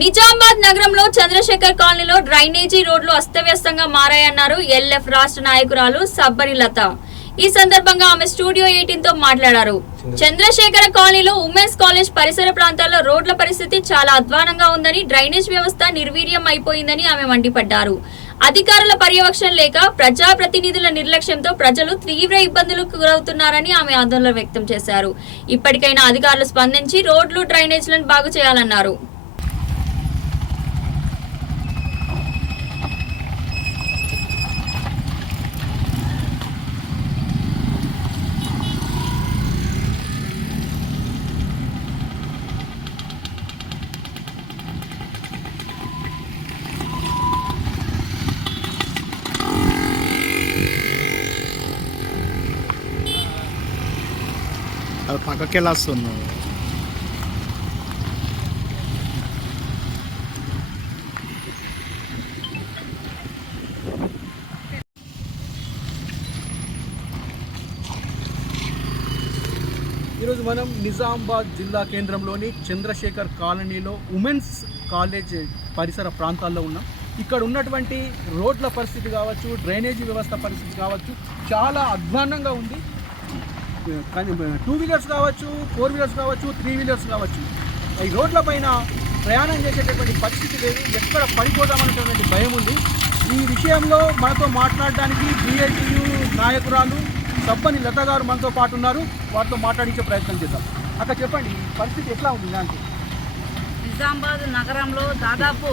నిజామాబాద్ నగరంలో చంద్రశేఖర్ కాలనీలో డ్రైనేజీ రోడ్లు అస్తవ్యస్తంగా మారాయన్నారు ఎల్ఎఫ్ రాష్ట్ర నాయకురాలు సబ్బరి లత. ఈ సందర్భంగా ఆమె స్టూడియో ఎయిటీన్తో మాట్లాడారు. చంద్రశేఖర కాలనీలో ఉమెన్స్ కాలేజ్ పరిసర ప్రాంతాల్లో రోడ్ల పరిస్థితి చాలా అధ్వానంగా ఉందని డ్రైనేజ్ వ్యవస్థ నిర్వీర్యం అయిపోయిందని ఆమె మండిపడ్డారు. అధికారుల పర్యవేక్షణ లేక ప్రజాప్రతినిధుల నిర్లక్ష్యంతో ప్రజలు తీవ్ర ఇబ్బందులకు గురవుతున్నారని ఆమె ఆందోళన వ్యక్తం చేశారు. ఇప్పటికైనా అధికారులు స్పందించి రోడ్లు డ్రైనేజీలను బాగు చేయాలన్నారు. అది పక్కకి వెళ్ళొస్తున్నావు ఈరోజు మనం నిజామాబాద్ జిల్లా కేంద్రంలోని చంద్రశేఖర్ కాలనీలో ఉమెన్స్ కాలేజ్ పరిసర ప్రాంతాల్లో ఉన్నాం. ఇక్కడ ఉన్నటువంటి రోడ్ల పరిస్థితి కావచ్చు డ్రైనేజీ వ్యవస్థ పరిస్థితి కావచ్చు చాలా అధ్వాన్నంగా ఉంది. టూ వీలర్స్ కావచ్చు ఫోర్ వీలర్స్ కావచ్చు త్రీ వీలర్స్ కావచ్చు. ఈ రోడ్ల పైన ప్రయాణం చేసేటటువంటి పరిస్థితి లేదు. ఎక్కడ పడిపోతామనేటువంటి భయం ఉంది. ఈ విషయంలో మనతో మాట్లాడడానికి బిఎల్టీయు నాయకురాలు సబ్బని లత గారు మనతో పాటు ఉన్నారు. వారితో మాట్లాడించే ప్రయత్నం చేద్దాం. అక్కడ చెప్పండి పరిస్థితి ఎట్లా ఉంది దానికి? నిజామాబాద్ నగరంలో దాదాపు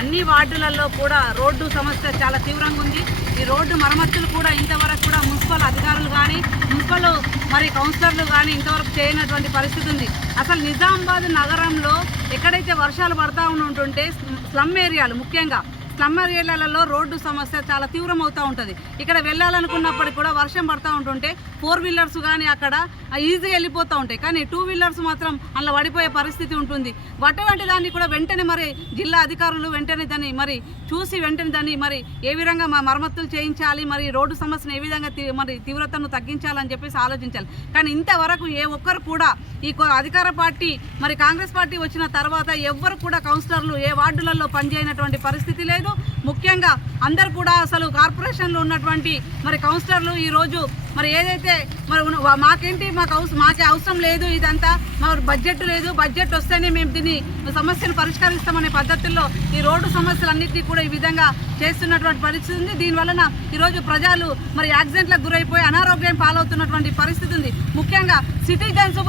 అన్ని వార్డులలో కూడా రోడ్డు సమస్య చాలా తీవ్రంగా ఉంది. ఈ రోడ్డు మరమ్మతులు కూడా ఇంత కూడా మున్సిపల్ అధికారులు కానీ మున్సిపల్ మరి కౌన్సిలర్లు కానీ ఇంతవరకు చేయనటువంటి పరిస్థితి ఉంది. అసలు నిజామాబాద్ నగరంలో ఎక్కడైతే వర్షాలు పడతా ఉంటుంటే స్లమ్ ఏరియాలు ముఖ్యంగా స్లమ్మర్ ఏరియాలలో రోడ్డు సమస్య చాలా తీవ్రం అవుతూ ఉంటుంది. ఇక్కడ వెళ్ళాలనుకున్నప్పటికీ కూడా వర్షం పడతా ఉంటుంటే ఫోర్ వీలర్స్ కానీ అక్కడ ఈజీగా వెళ్ళిపోతూ ఉంటాయి. కానీ టూ వీలర్స్ మాత్రం అందులో పడిపోయే పరిస్థితి ఉంటుంది. అటువంటి దాన్ని కూడా వెంటనే మరి జిల్లా అధికారులు వెంటనే దాన్ని మరి చూసి వెంటనే దాన్ని మరి ఏ విధంగా మరమ్మతులు చేయించాలి మరి రోడ్డు సమస్యను ఏ విధంగా తీ- మరి తీవ్రతను తగ్గించాలని చెప్పేసి ఆలోచించాలి. కానీ ఇంతవరకు ఏ ఒక్కరు కూడా ఈ అధికార పార్టీ మరి కాంగ్రెస్ పార్టీ వచ్చిన తర్వాత ఎవ్వరు కూడా కౌన్సిలర్లు ఏ వార్డులలో పనిచేయనటువంటి పరిస్థితి లేదు. ముఖ్యంగా అందరు కూడా అసలు కార్పొరేషన్లో ఉన్నటువంటి మరి కౌన్సిలర్లు ఈరోజు మరి ఏదైతే మరి మాకేంటి మాకు అవసరం మాకే అవసరం లేదు ఇదంతా మా బడ్జెట్ లేదు బడ్జెట్ వస్తేనే మేము దీన్ని సమస్యను పరిష్కరిస్తామనే పద్ధతుల్లో ఈ రోడ్డు సమస్యలన్నింటినీ కూడా ఈ విధంగా చేస్తున్నటువంటి పరిస్థితి ఉంది. దీనివలన ఈరోజు ప్రజలు మరి యాక్సిడెంట్లకు గురైపోయి అనారోగ్యం పాలవుతున్నటువంటి పరిస్థితి ఉంది. ముఖ్యంగా సిటిజన్స్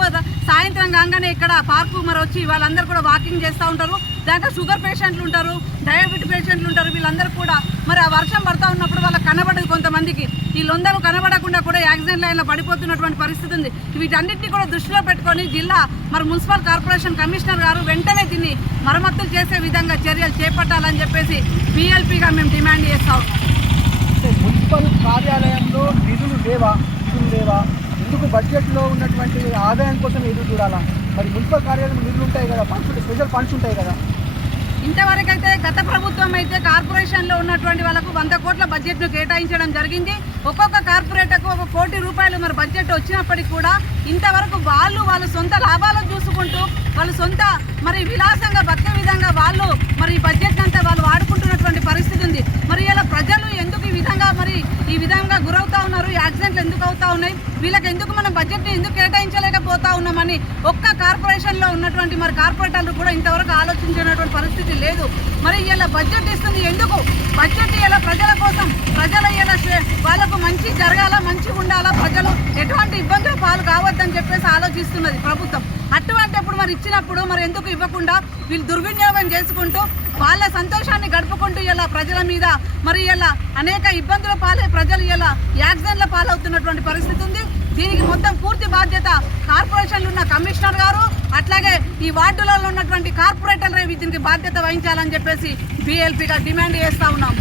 సాయంత్రం కాగానే ఇక్కడ పార్కు మరి వచ్చి వాళ్ళందరూ కూడా వాకింగ్ చేస్తూ ఉంటారు. దాంట్లో షుగర్ పేషెంట్లు ఉంటారు డయాబెటీ పేషెంట్లు ఉంటారు వీళ్ళందరూ కూడా. మరి ఆ వర్షం పడతా ఉన్నప్పుడు వాళ్ళకి కనబడదు కొంతమందికి. వీళ్ళందరూ కనబడకుండా కూడా యాక్సిడెంట్ లైన్లో పడిపోతున్నటువంటి పరిస్థితి ఉంది. వీటన్నిటిని కూడా దృష్టిలో పెట్టుకొని జిల్లా మరి మున్సిపల్ కార్పొరేషన్ కమిషనర్ గారు వెంటనే దీన్ని మరమ్మతులు చేసే విధంగా చర్యలు చేపట్టాలని చెప్పేసి బీఎల్పీగా మేము డిమాండ్ చేస్తా. ఉన్నాం మున్సిపల్ కార్యాలయంలో నిధులు లేవా? నిధులు లేవా? ఎందుకు బడ్జెట్లో ఉన్నటువంటి ఆదాయం కోసం ఎదురు చూడాలా? మరి మున్సిపల్ కార్యాలయం నిధులు ఉంటాయి కదా ఫండ్స్ స్పెషల్ ఫండ్స్ ఉంటాయి కదా? ఇంతవరకు అయితే గత ప్రభుత్వం అయితే కార్పొరేషన్లో ఉన్నటువంటి వాళ్ళకు వంద కోట్ల బడ్జెట్ను కేటాయించడం జరిగింది. ఒక్కొక్క కార్పొరేటర్కు ఒక కోటి రూపాయలు మరి బడ్జెట్ వచ్చినప్పటికీ కూడా ఇంతవరకు వాళ్ళు వాళ్ళ సొంత లాభాలను చూసుకుంటూ వాళ్ళు సొంత మరి విలాసంగా బతికే విధంగా వాళ్ళు మరి ఈ బడ్జెట్ అంతా వాళ్ళు వాడుకుంటున్నటువంటి పరిస్థితి ఉంది. మరి ఇలా ప్రజలు ఎందుకు ఈ విధంగా మరి ఈ విధంగా గురవుతా ఉన్నారు? ఈ యాక్సిడెంట్లు ఎందుకు అవుతా ఉన్నాయి? వీళ్ళకి ఎందుకు మనం బడ్జెట్ ఎందుకు కేటాయించలేకపోతా ఉన్నామని ఒక్క కార్పొరేషన్లో ఉన్నటువంటి మరి కార్పొరేటర్లు కూడా ఇంతవరకు ఆలోచించినటువంటి పరిస్థితి లేదు. మరి ఇలా బడ్జెట్ ఇస్తుంది ఎందుకు? బడ్జెట్ ఇలా ప్రజల కోసం ప్రజల ఇలా వాళ్ళకు మంచి జరగాల మంచి ఉండాలా? ప్రజలు ఎటువంటి ఇబ్బంది పాలు కావద్దని చెప్పేసి ఆలోచిస్తున్నది ప్రభుత్వం. అటువంటిప్పుడు మరి ఇచ్చినప్పుడు మరి ఎందుకు ఇవ్వకుండా వీళ్ళు దుర్వినియోగం చేసుకుంటూ వాళ్ళ సంతోషాన్ని గడుపుకుంటూ ఇలా ప్రజల మీద మరి ఇలా అనేక ఇబ్బందుల పాలై ప్రజలు ఇలా యాక్సిడెంట్ల పాలవుతున్నటువంటి పరిస్థితి ఉంది. దీనికి మొత్తం పూర్తి బాధ్యత కార్పొరేషన్లు ఉన్న కమిషనర్ గారు అట్లాగే ఈ వార్డులలో ఉన్నటువంటి కార్పొరేటర్లే దీనికి బాధ్యత వహించాలని చెప్పేసి బీఎల్పీగా డిమాండ్ చేస్తా ఉన్నాం.